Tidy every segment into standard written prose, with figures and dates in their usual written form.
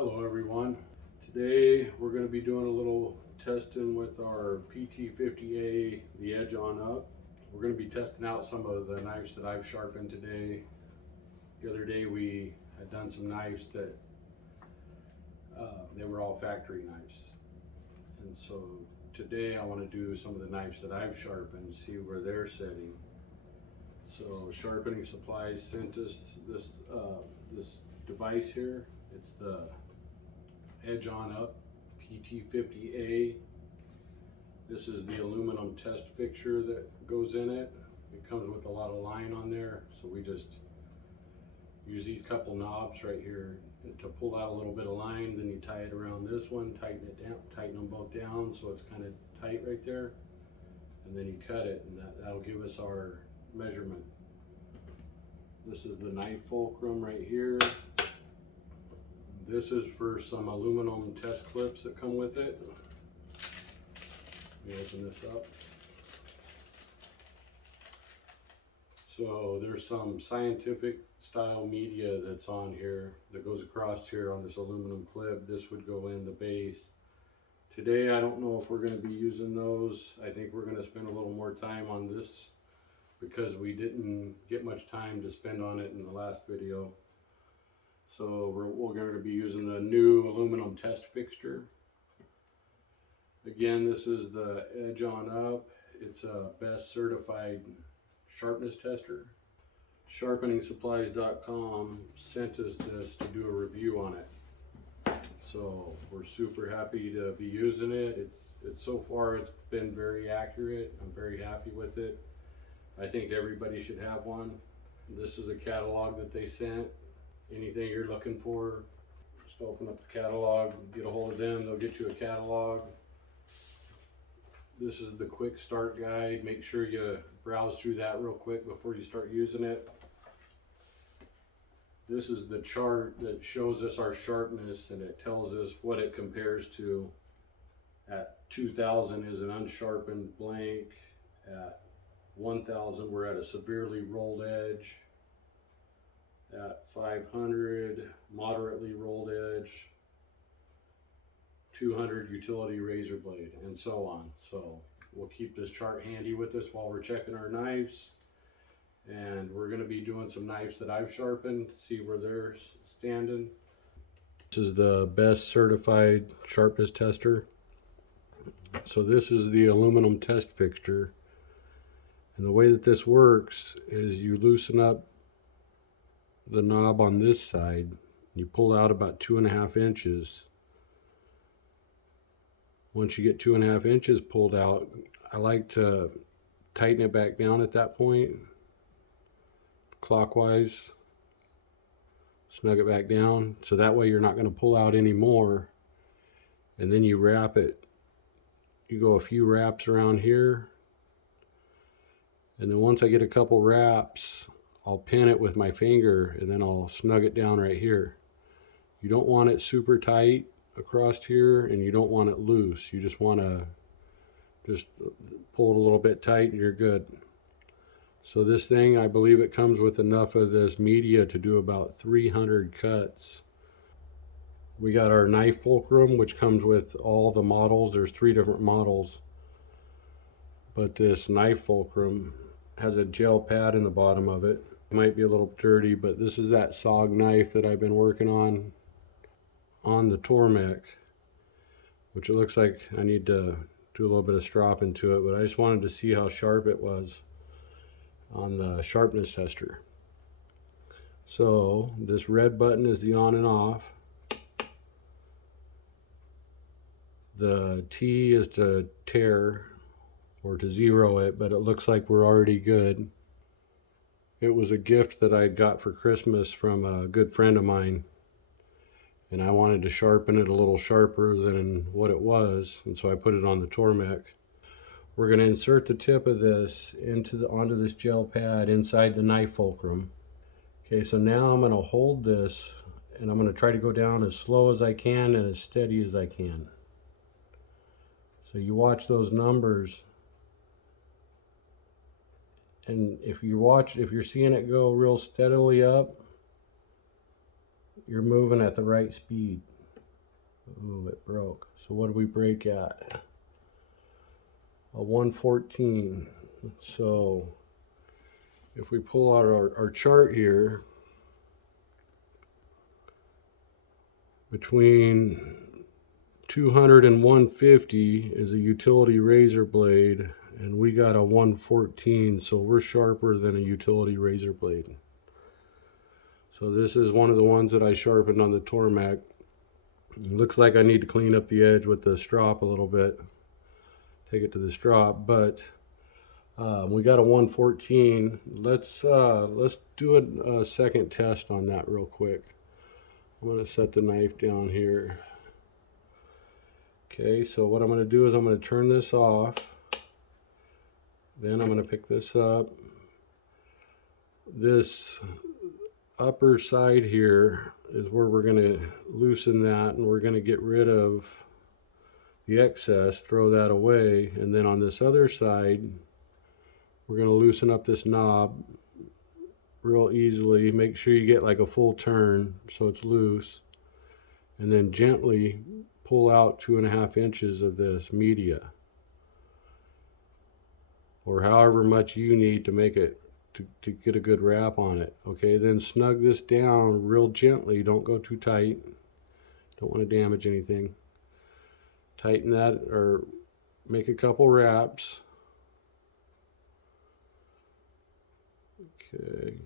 Hello everyone. Today we're going to be doing a little testing with our PT50A, the EdgeOnUp. We're going to be testing out some of the knives that I've sharpened today. The other day we had done some knives that they were all factory knives. And so today I want to do some of the knives that I've sharpened, see where they're setting. So Sharpening Supplies sent us this device here. It's the EdgeOnUp PT50A. This is the aluminum test fixture that goes in it. It comes with a lot of line on there, so we just use these couple knobs right here to pull out a little bit of line. Then you tie it around this one, tighten it down, tighten them both down so it's kind of tight right there, and then you cut it, and that'll give us our measurement. This is the knife fulcrum right here. This is for some aluminum test clips that come with it. Let me open this up. So there's some scientific style media that's on here that goes across here on this aluminum clip. This would go in the base. Today I don't know if we're going to be using those. I think we're going to spend a little more time on this because we didn't get much time to spend on it in the last video. So we're going to be using the new aluminum test fixture. Again, this is the EdgeOnUp. It's a Bess certified sharpness tester. SharpeningSupplies.com sent us this to do a review on it. So we're super happy to be using it. It's so far it's been very accurate. I'm very happy with it. I think everybody should have one. This is a catalog that they sent. Anything you're looking for, just open up the catalog, get a hold of them, they'll get you a catalog. This is the quick start guide. Make sure you browse through that real quick before you start using it. This is the chart that shows us our sharpness, and it tells us what it compares to. At 2000 is an unsharpened blank. At 1000 we're at a severely rolled edge. At 500, moderately rolled edge, 200 utility razor blade, and so on. So we'll keep this chart handy with us while we're checking our knives. And we're going to be doing some knives that I've sharpened, see where they're standing. This is the Bess certified sharpness tester. So this is the aluminum test fixture. And the way that this works is you loosen up the knob on this side, you pull out about 2.5 inches. Once you get 2.5 inches pulled out, I like to tighten it back down at that point, clockwise, snug it back down, so that way you're not going to pull out any more. And then you wrap it. You go a few wraps around here, and then once I get a couple wraps, I'll pin it with my finger, and then I'll snug it down right here. You don't want it super tight across here, and you don't want it loose. You just want to just pull it a little bit tight and you're good. So this thing, I believe it comes with enough of this media to do about 300 cuts. We got our knife fulcrum, which comes with all the models. There's 3 different models, but this knife fulcrum has a gel pad in the bottom of it. It might be a little dirty, but this is that Sog knife that I've been working on the Tormek, which it looks like I need to do a little bit of stropping to it, but I just wanted to see how sharp it was on the sharpness tester. So this red button is the on and off. The T is to tear or to zero it, but it looks like we're already good. It was a gift that I got for Christmas from a good friend of mine, and I wanted to sharpen it a little sharper than what it was, and so I put it on the Tormek. We're going to insert the tip of this onto this gel pad inside the knife fulcrum. Okay, so now I'm going to hold this, and I'm going to try to go down as slow as I can and as steady as I can. So you watch those numbers, and if you're seeing it go real steadily up, you're moving at the right speed. Oh, it broke. So what do we break at? A 114. So if we pull out our chart here, between 200 and 150 is a utility razor blade, and we got a 114, so we're sharper than a utility razor blade. So this is one of the ones that I sharpened on the Tormac. It looks like I need to clean up the edge with the strop a little bit, take it to the strop, but we got a 114. Let's do a second test on that real quick. I'm going to set the knife down here. Okay, so what I'm going to do is I'm going to turn this off. Then I'm going to pick this up. This upper side here is where we're going to loosen that, and we're going to get rid of the excess, throw that away. And then on this other side, we're going to loosen up this knob real easily. Make sure you get like a full turn so it's loose, and then gently pull out 2.5 inches of this media, or however much you need to make it to get a good wrap on it. Okay, then snug this down real gently. Don't go too tight. Don't want to damage anything. Tighten that, or make a couple wraps. Okay,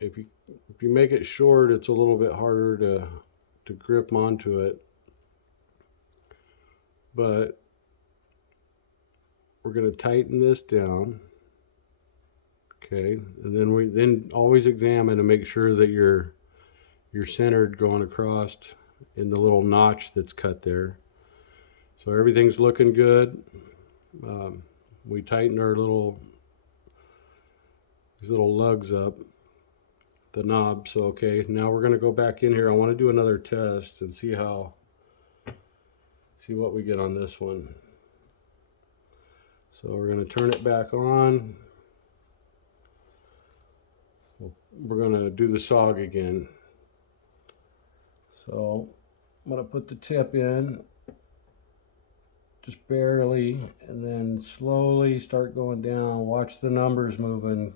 if you make it short, it's a little bit harder to grip onto it, but we're going to tighten this down. Okay, and then always examine to make sure that you're centered going across in the little notch that's cut there. So everything's looking good. We tightened our these little lugs up, the knob. So okay, now we're going to go back in here. I want to do another test and see what we get on this one. So we're going to turn it back on. We're going to do the Sog again. So I'm going to put the tip in, just barely, and then slowly start going down. Watch the numbers moving.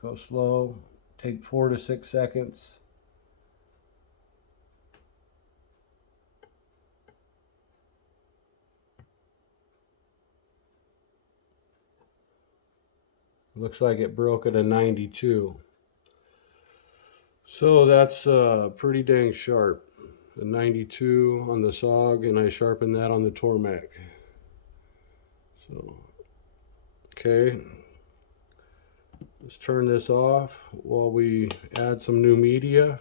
Go slow. Take 4 to 6 seconds. Looks like it broke at a 92. So that's pretty dang sharp. A 92 on the Sog, and I sharpened that on the Tormac. So, okay. Let's turn this off while we add some new media.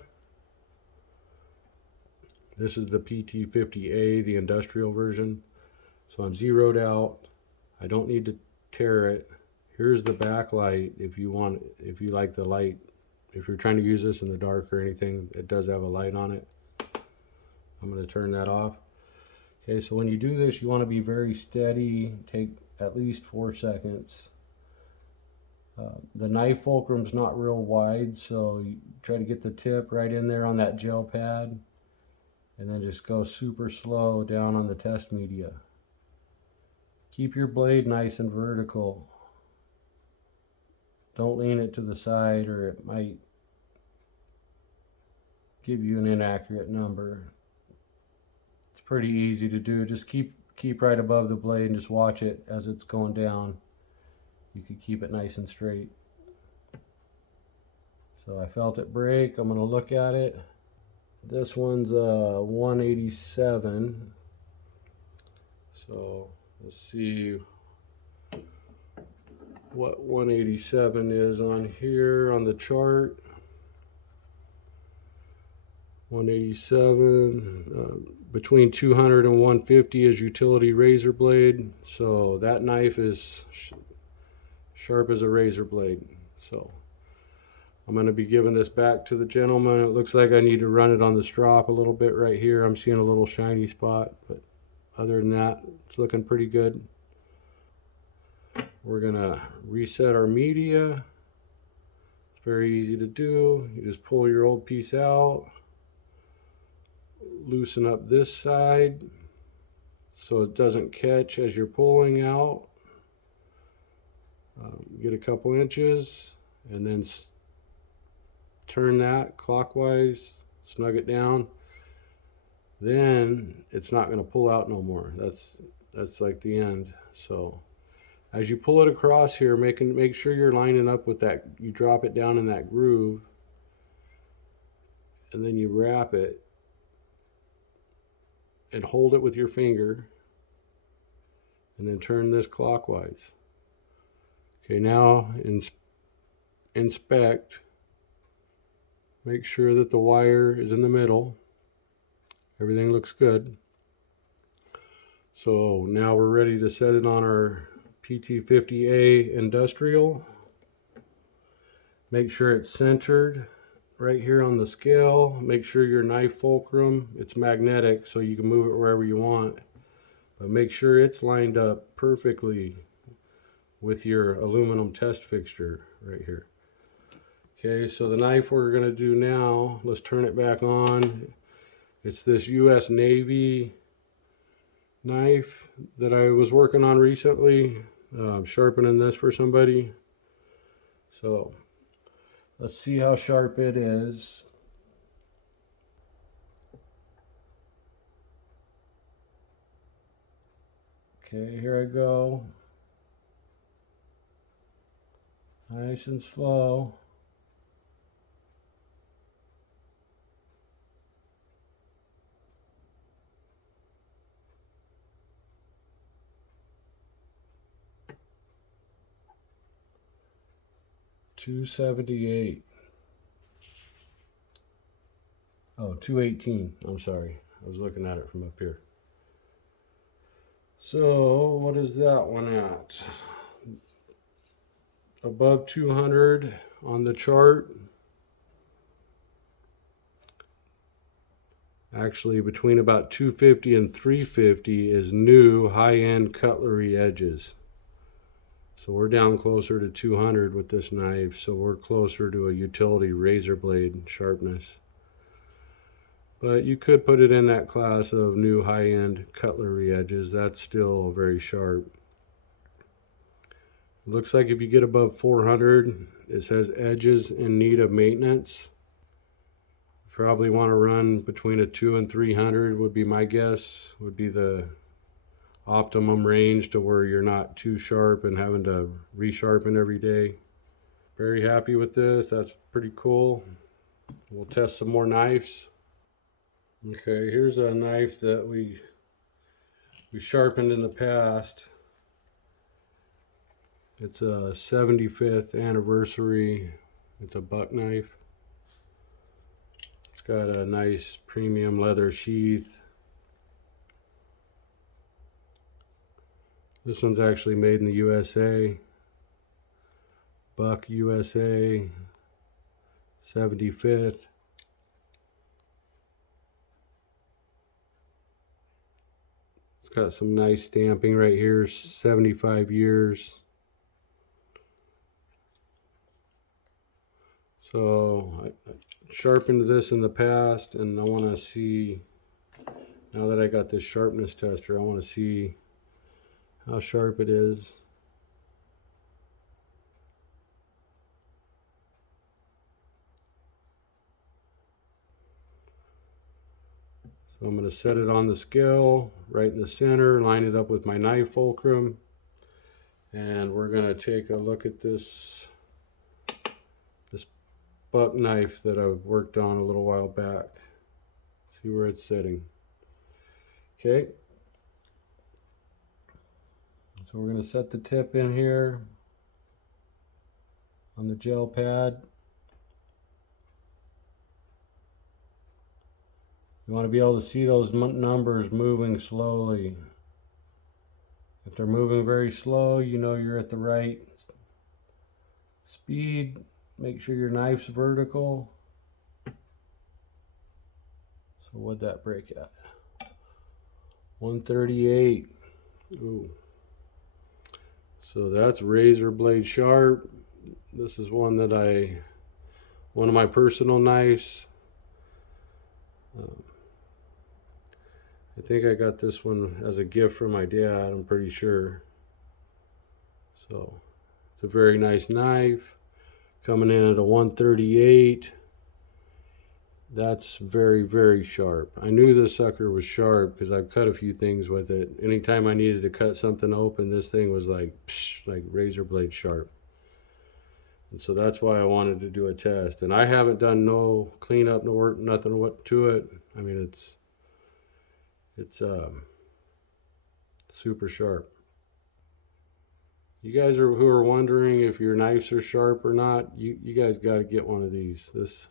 This is the PT50A, the industrial version. So I'm zeroed out. I don't need to tear it. Here's the backlight if you like the light. If you're trying to use this in the dark or anything, it does have a light on it. I'm going to turn that off. Okay, so when you do this, you want to be very steady. Take at least 4 seconds. The knife fulcrum's not real wide, so you try to get the tip right in there on that gel pad, and then just go super slow down on the test media. Keep your blade nice and vertical. Don't lean it to the side, or it might give you an inaccurate number. It's pretty easy to do. Just keep right above the blade and just watch it as it's going down. You can keep it nice and straight. So I felt it break. I'm going to look at it. This one's 187. So let's see what 187 is on here on the chart. 187, between 200 and 150 is utility razor blade. So that knife is sharp as a razor blade. So I'm going to be giving this back to the gentleman. It looks like I need to run it on the strop a little bit right here. I'm seeing a little shiny spot, but other than that, it's looking pretty good. We're going to reset our media. It's very easy to do. You just pull your old piece out, loosen up this side so it doesn't catch as you're pulling out. Get a couple inches and then turn that clockwise, snug it down. Then it's not going to pull out no more. That's like the end. So as you pull it across here, make sure you're lining up with that. You drop it down in that groove and then you wrap it and hold it with your finger and then turn this clockwise. Okay, now inspect. Make sure that the wire is in the middle. Everything looks good. So now we're ready to set it on our PT50A Industrial. Make sure it's centered right here on the scale. Make sure your knife fulcrum, it's magnetic so you can move it wherever you want. But make sure it's lined up perfectly with your aluminum test fixture right here. Okay, so the knife we're going to do now, let's turn it back on. It's this US Navy knife that I was working on recently. I'm sharpening this for somebody. So let's see how sharp it is. Okay, here I go. Nice and slow. $278. Oh, $218. I'm sorry. I was looking at it from up here. So, what is that one at? Above 200 on the chart. Actually, between about 250 and 350 is new high-end cutlery edges. So we're down closer to 200 with this knife, so we're closer to a utility razor blade sharpness. But you could put it in that class of new high-end cutlery edges. That's still very sharp. It looks like if you get above 400, it says edges in need of maintenance. Probably want to run between a 200 and 300 would be my guess, would be the optimum range to where you're not too sharp and having to resharpen every day. Very happy with this. That's pretty cool. We'll test some more knives. Okay, here's a knife that we sharpened in the past. It's a 75th anniversary. It's a buck knife. It's got a nice premium leather sheath. This one's actually made in the USA. Buck USA, 75th. It's got some nice stamping right here, 75 years. So I sharpened this in the past, and I want to see, now that I got this sharpness tester, I want to see how sharp it is. So I'm going to set it on the scale right in the center, line it up with my knife fulcrum, and we're going to take a look at this buck knife that I worked on a little while back. See where it's sitting. Okay. So we're going to set the tip in here on the gel pad. You want to be able to see those numbers moving slowly. If they're moving very slow, you know you're at the right speed. Make sure your knife's vertical. So what'd that break at? 138. Ooh. So that's razor blade sharp. This is one of my personal knives. I think I got this one as a gift from my dad, I'm pretty sure. So it's a very nice knife, coming in at a 138. That's very, very sharp. I knew this sucker was sharp because I've cut a few things with it. Anytime I needed to cut something open, this thing was like, psh, like razor blade sharp. And so that's why I wanted to do a test. And I haven't done no cleanup, no work, nothing to it. I mean, it's super sharp. You guys who are wondering if your knives are sharp or not, you guys got to get one of these. This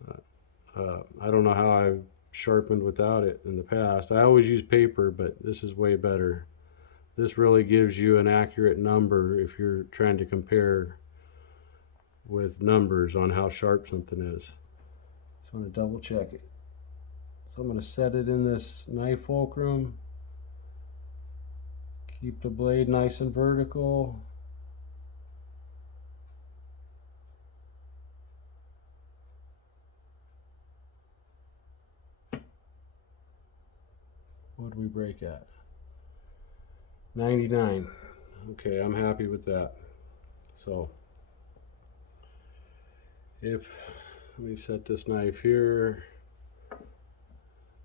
I don't know how I've sharpened without it in the past. I always use paper, but this is way better. This really gives you an accurate number if you're trying to compare with numbers on how sharp something is. Just want to double check it. So I'm going to set it in this knife fulcrum. Keep the blade nice and vertical. What did we break at? 99. Okay, I'm happy with that. So let me set this knife here.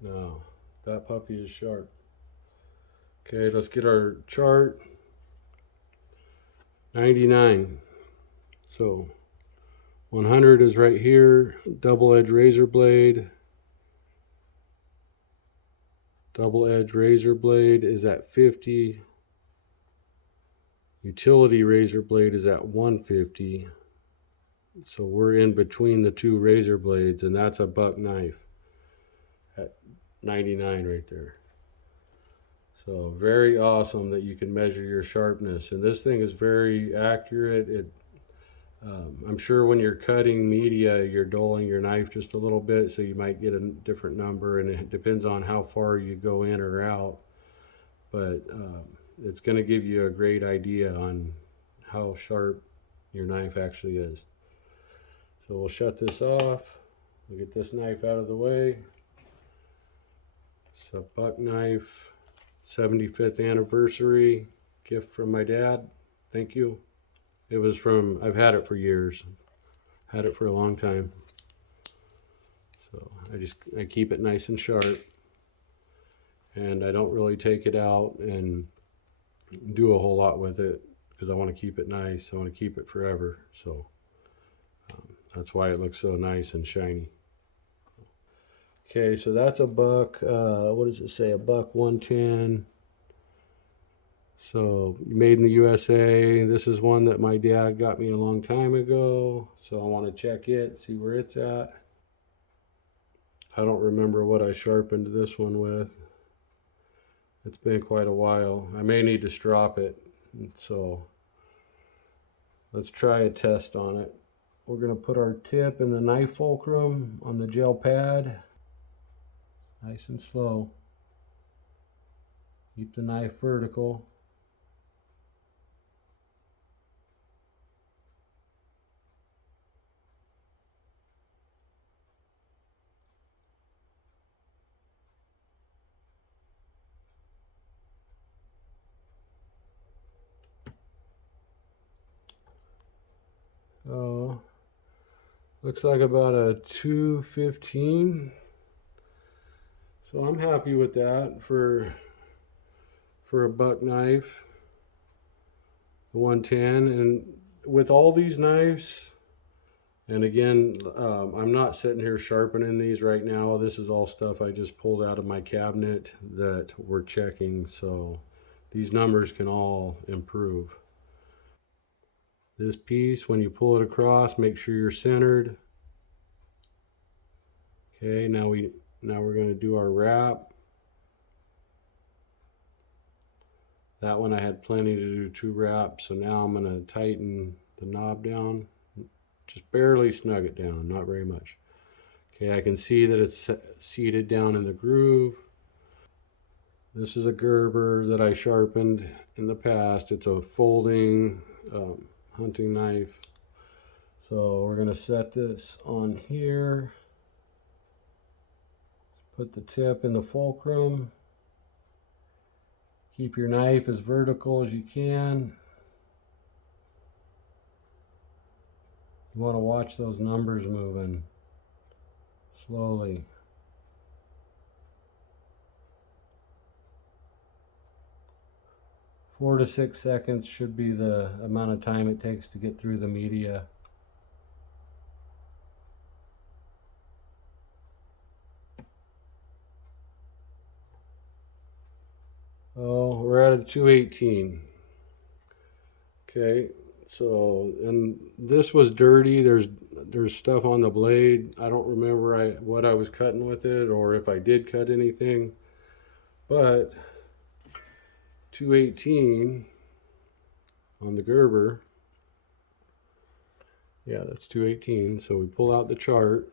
Now that puppy is sharp. Okay, let's get our chart. 99. So 100 is right here, double edge razor blade. Double edge razor blade is at 50. Utility razor blade is at 150. So we're in between the two razor blades, and that's a buck knife at 99 right there. So very awesome that you can measure your sharpness. And this thing is very accurate. I'm sure when you're cutting media, you're dulling your knife just a little bit, so you might get a different number, and it depends on how far you go in or out. But it's going to give you a great idea on how sharp your knife actually is. So we'll shut this off. We'll get this knife out of the way. It's a buck knife, 75th anniversary gift from my dad. Thank you. It was from, I've had it for years. Had it for a long time. So I keep it nice and sharp. And I don't really take it out and do a whole lot with it because I want to keep it nice. I want to keep it forever. So that's why it looks so nice and shiny. Okay, so that's a buck, what does it say? A buck 110. So made in the USA. This is one that my dad got me a long time ago. So I want to check it, see where it's at. I don't remember what I sharpened this one with. It's been quite a while. I may need to strop it. So let's try a test on it. We're going to put our tip in the knife fulcrum on the gel pad. Nice and slow. Keep the knife vertical. Oh, looks like about a 215. So I'm happy with that for a buck knife, the 110. And with all these knives, and again, I'm not sitting here sharpening these right now. This is all stuff I just pulled out of my cabinet that we're checking. So these numbers can all improve. This piece, when you pull it across, make sure you're centered. Okay, now we're going to do our wrap. That one I had plenty to do 2 wraps, so now I'm going to tighten the knob down. Just barely snug it down, not very much. Okay, I can see that it's seated down in the groove. This is a Gerber that I sharpened in the past. It's a folding hunting knife. So we're going to set this on here. Put the tip in the fulcrum. Keep your knife as vertical as you can. You want to watch those numbers moving slowly. Four to 6 seconds should be the amount of time it takes to get through the media. Oh, we're at a 218. Okay, so, and this was dirty. There's stuff on the blade. I don't remember what I was cutting with it, or if I did cut anything, but 218 on the Gerber. Yeah, that's 218. So we pull out the chart,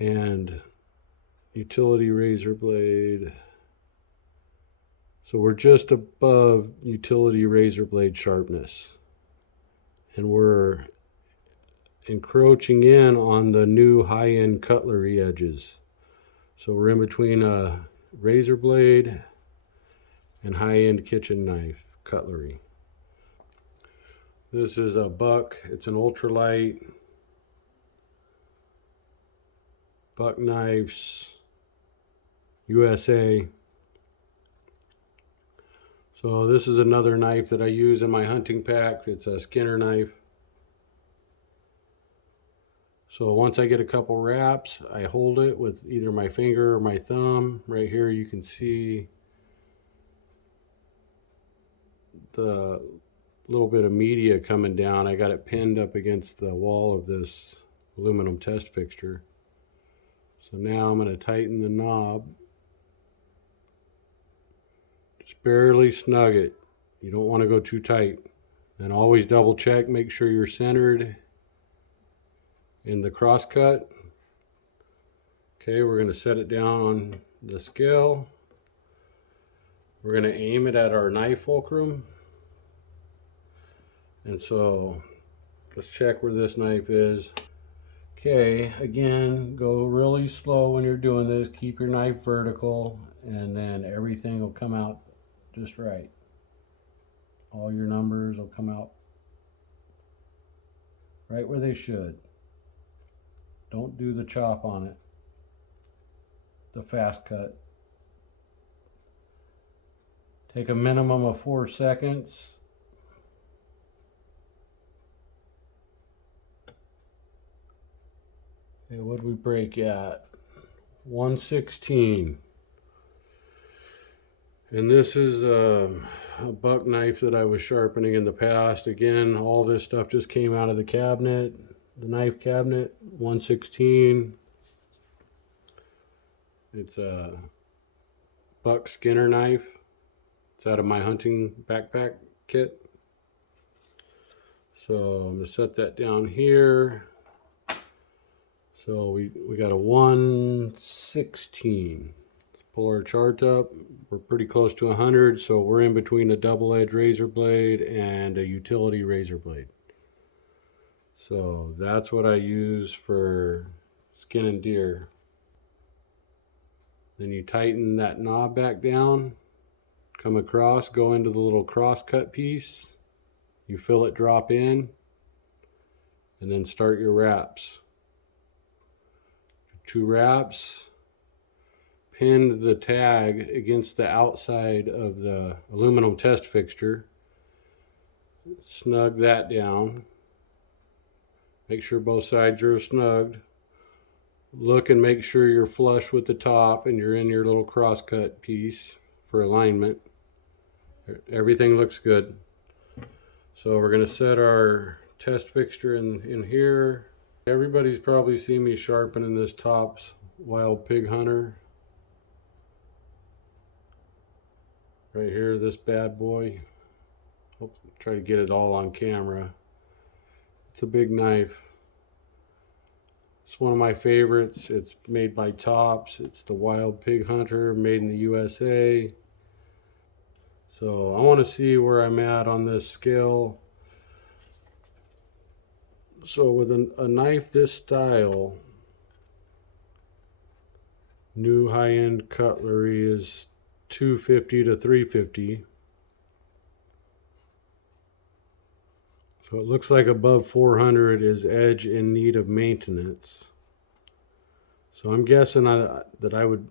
and utility razor blade. So we're just above utility razor blade sharpness, and we're encroaching in on the new high-end cutlery edges. So we're in between a razor blade and high-end kitchen knife cutlery. This is a buck. It's an ultralight. Buck Knives USA. So this is another knife that I use in my hunting pack. It's a Skinner knife. So once I get a couple wraps, I hold it with either my finger or my thumb. Right here you can see the little bit of media coming down. I got it pinned up against the wall of this aluminum test fixture. So now I'm going to tighten the knob. Just barely snug it. You don't want to go too tight. And always double check, make sure you're centered in the cross cut. Okay, we're going to set it down on the scale. We're going to aim it at our knife fulcrum. And so let's check where this knife is. Okay, again, go really slow when you're doing this. Keep your knife vertical, and then everything will come out just right. All your numbers will come out right where they should. Don't do the chop on it, the fast cut. Take a minimum of 4 seconds. Okay, what did we break at? 116. And this is a buck knife that I was sharpening in the past. Again, all this stuff just came out of the cabinet, the knife cabinet. 116. It's a buck Skinner knife. It's out of my hunting backpack kit. So I'm going to set that down here. So we got a 116. Let's pull our chart up. We're pretty close to 100, so we're in between a double edge razor blade and a utility razor blade. So that's what I use for skinning deer. Then you tighten that knob back down, come across, go into the little cross cut piece. You feel it drop in, and then start your wraps. 2 wraps, pin the tag against the outside of the aluminum test fixture. Snug that down. Make sure both sides are snugged. Look and make sure you're flush with the top and you're in your little crosscut piece for alignment. Everything looks good. So we're going to set our test fixture in here. Everybody's probably seen me sharpening this Tops Wild Pig Hunter. Right here, this bad boy. Hope, try to get it all on camera. It's a big knife. It's one of my favorites. It's made by Tops. It's the Wild Pig Hunter, made in the USA. So I want to see where I'm at on this scale. So with a knife this style, new high-end cutlery is 250 to 350. So it looks like above 400 is edge in need of maintenance. So I'm guessing that I would,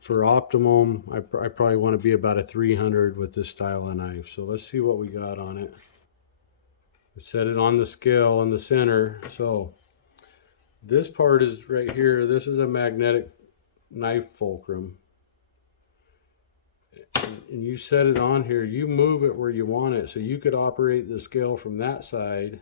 for optimum, I probably want to be about a 300 with this style of knife. So let's see what we got on it. Set it on the scale in the center. So this part is right here. This is a magnetic knife fulcrum. And you set it on here. You move it where you want it. So you could operate the scale from that side.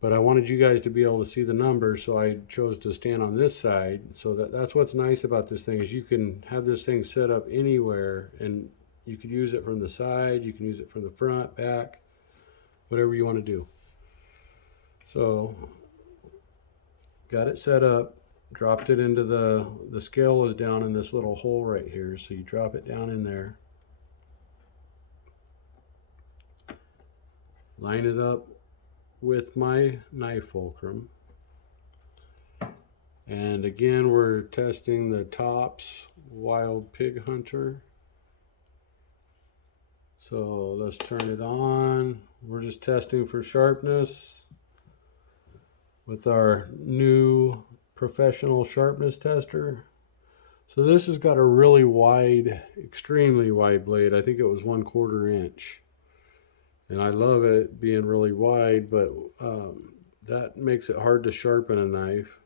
But I wanted you guys to be able to see the numbers, so I chose to stand on this side. So that's what's nice about this thing, is you can have this thing set up anywhere, and you could use it from the side, you can use it from the front, back, whatever you want to do. So got it set up, dropped it into the scale is down in this little hole right here, so you drop it down in there, line it up with my knife fulcrum, and again we're testing the Tops Wild Pig Hunter. So let's turn it on. We're just testing for sharpness with our new professional sharpness tester. So this has got a really wide, extremely wide blade. I think it was 1/4 inch. And I love it being really wide, but that makes it hard to sharpen a knife.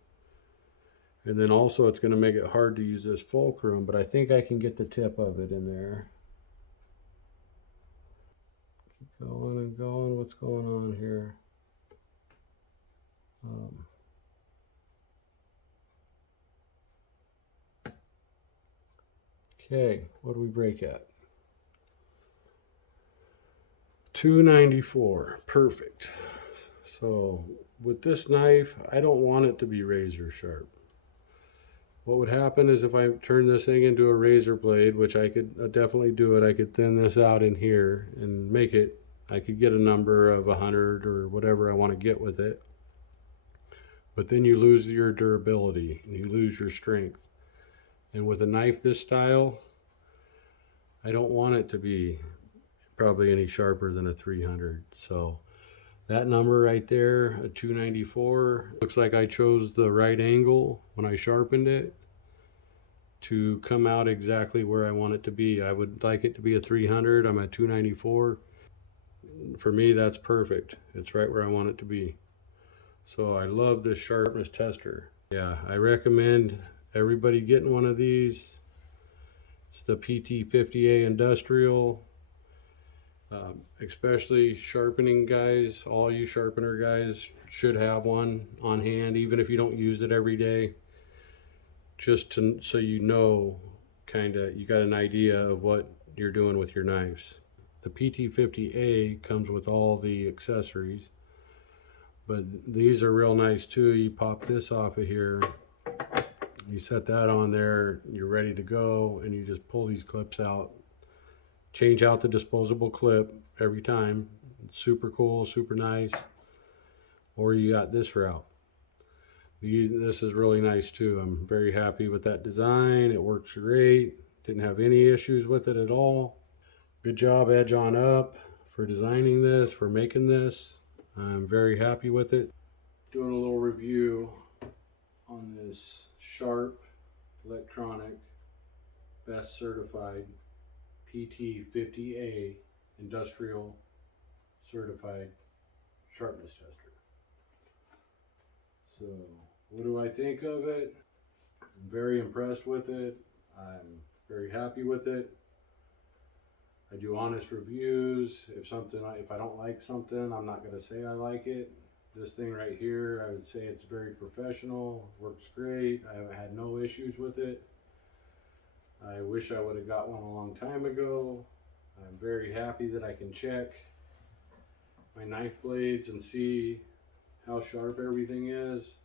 And then also it's going to make it hard to use this fulcrum, but I think I can get the tip of it in there. Keep going and going. What's going on here? Okay, what do we break at? 294, perfect. So with this knife, I don't want it to be razor sharp. What would happen is if I turn this thing into a razor blade, which I could definitely do it, I could thin this out in here and make it, I could get a number of 100 or whatever I want to get with it. But then you lose your durability and you lose your strength. And with a knife this style, I don't want it to be probably any sharper than a 300. So that number right there, a 294, looks like I chose the right angle when I sharpened it to come out exactly where I want it to be. I would like it to be a 300. I'm at 294. For me, that's perfect. It's right where I want it to be. So I love this sharpness tester. Yeah, I recommend everybody getting one of these. It's the PT50A Industrial. Especially sharpening guys, all you sharpener guys should have one on hand, even if you don't use it every day, just to, so you know, kind of, you got an idea of what you're doing with your knives. The PT50A comes with all the accessories, but these are real nice too. You pop this off of here, you set that on there, you're ready to go, and you just pull these clips out. Change out the disposable clip every time. It's super cool, super nice. Or you got this route. This is really nice too. I'm very happy with that design. It works great. Didn't have any issues with it at all. Good job, EdgeOnUp, for designing this, for making this. I'm very happy with it. Doing a little review on this Sharp electronic Bess certified PT50A Industrial Certified Sharpness Tester. So, what do I think of it? I'm very impressed with it. I'm very happy with it. I do honest reviews. If I don't like something, I'm not going to say I like it. This thing right here, I would say it's very professional, works great. I have had no issues with it. I wish I would have got one a long time ago. I'm very happy that I can check my knife blades and see how sharp everything is.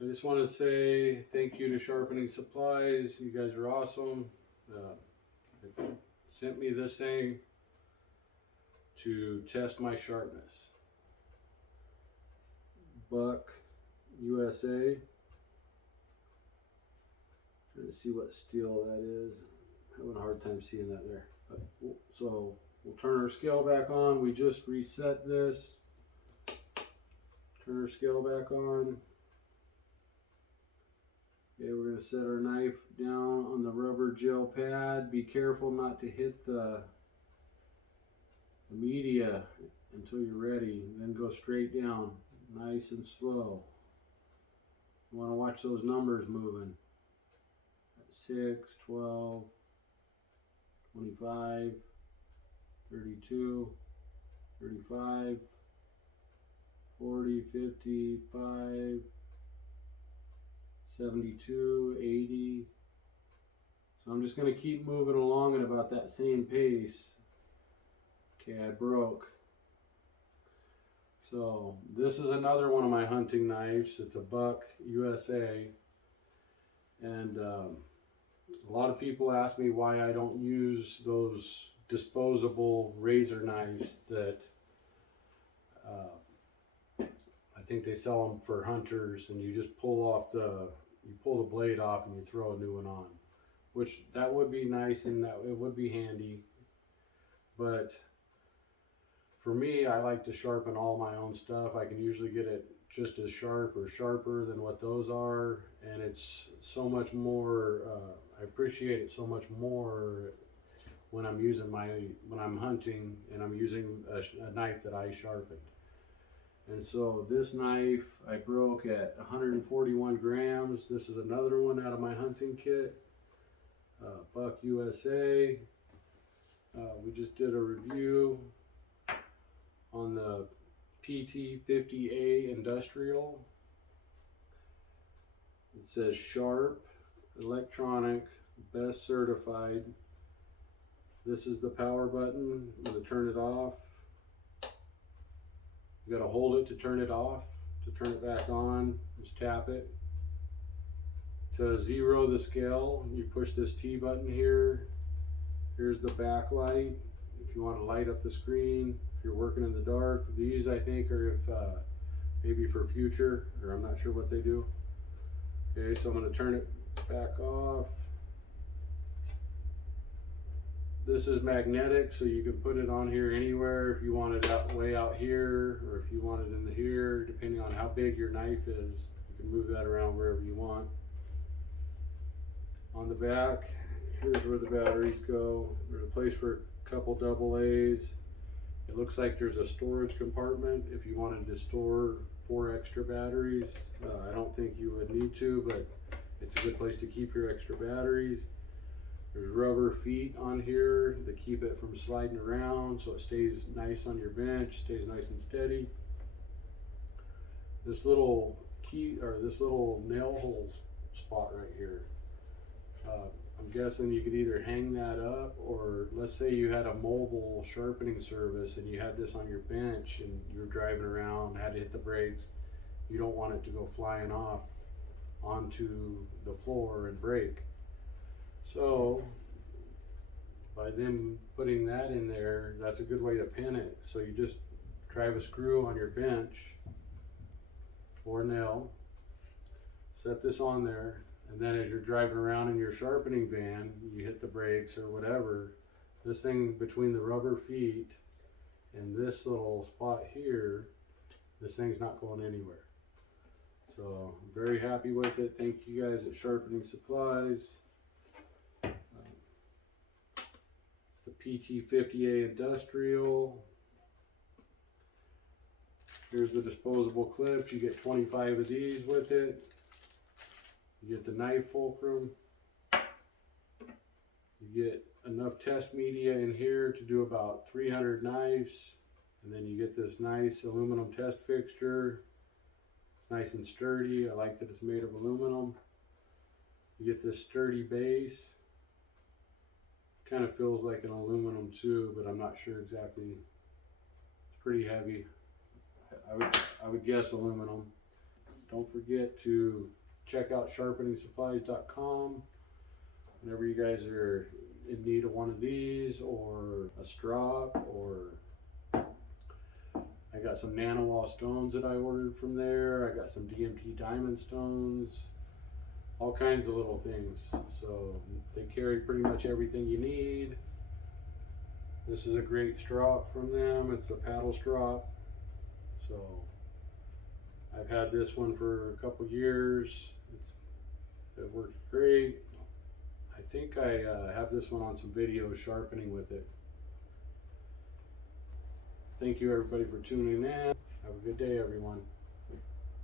I just want to say thank you to Sharpening Supplies. You guys are awesome. They sent me this thing to test my sharpness. Buck, USA. Trying to see what steel that is. having a hard time seeing that there. But, so we'll turn our scale back on. We just reset this. Turn our scale back on. Okay, we're going to set our knife down on the rubber gel pad. Be careful not to hit the media until you're ready. Then go straight down, nice and slow. You want to watch those numbers moving. 6, 12, 25, 32, 35, 40, 55, 72, 80. So I'm just going to keep moving along at about that same pace. Okay, I broke. So this is another one of my hunting knives. It's a Buck USA. And a lot of people ask me why I don't use those disposable razor knives that I think they sell them for hunters, and you just pull the blade off and you throw a new one on, which that would be nice and that it would be handy. But for me, I like to sharpen all my own stuff. I can usually get it just as sharp or sharper than what those are, and it's so much more, I appreciate it so much more when I'm hunting and I'm using a knife that I sharpened. And so this knife I broke at 141 grams. This is another one out of my hunting kit, Buck USA. We just did a review on the PT50A Industrial. It says sharp, electronic, Bess certified. This is the power button. I'm going to turn it off. You got to hold it to turn it off. To turn it back on, just tap it. To zero the scale, you push this T button here. Here's the backlight if you want to light up the screen. If you're working in the dark, these I think are if maybe for future, or I'm not sure what they do. Okay, so I'm going to turn it back off. This is magnetic, so you can put it on here anywhere if you want it way out here, or if you want it in here, depending on how big your knife is. You can move that around wherever you want. On the back, here's where the batteries go. There's a place for a couple AA's. It looks like there's a storage compartment if you wanted to store 4 extra batteries. I don't think you would need to, but it's a good place to keep your extra batteries. There's rubber feet on here that keep it from sliding around, so it stays nice on your bench, stays nice and steady. This little this little nail hole spot right here. I'm guessing you could either hang that up, or let's say you had a mobile sharpening service and you had this on your bench and you were driving around, had to hit the brakes. You don't want it to go flying off onto the floor and break. So by them putting that in there, that's a good way to pin it. So you just drive a screw on your bench or nail, set this on there, and then as you're driving around in your sharpening van, you hit the brakes or whatever, this thing between the rubber feet and this little spot here, this thing's not going anywhere. So I'm very happy with it. Thank you guys at Sharpening Supplies. It's the PT50A Industrial. Here's the disposable clips. You get 25 of these with it. You get the knife fulcrum. You get enough test media in here to do about 300 knives. And then you get this nice aluminum test fixture. It's nice and sturdy. I like that it's made of aluminum. You get this sturdy base. Kind of feels like an aluminum too, but I'm not sure exactly. It's pretty heavy. I would guess aluminum. Don't forget to check out sharpeningsupplies.com whenever you guys are in need of one of these, or a strop, or I got some nanowall stones that I ordered from there. I got some DMT diamond stones. all kinds of little things. So they carry pretty much everything you need. This is a great strop from them. It's a paddle strop. So I've had this one for a couple years. It works great. I think I have this one on some videos sharpening with it. Thank you everybody for tuning in. Have a good day, everyone.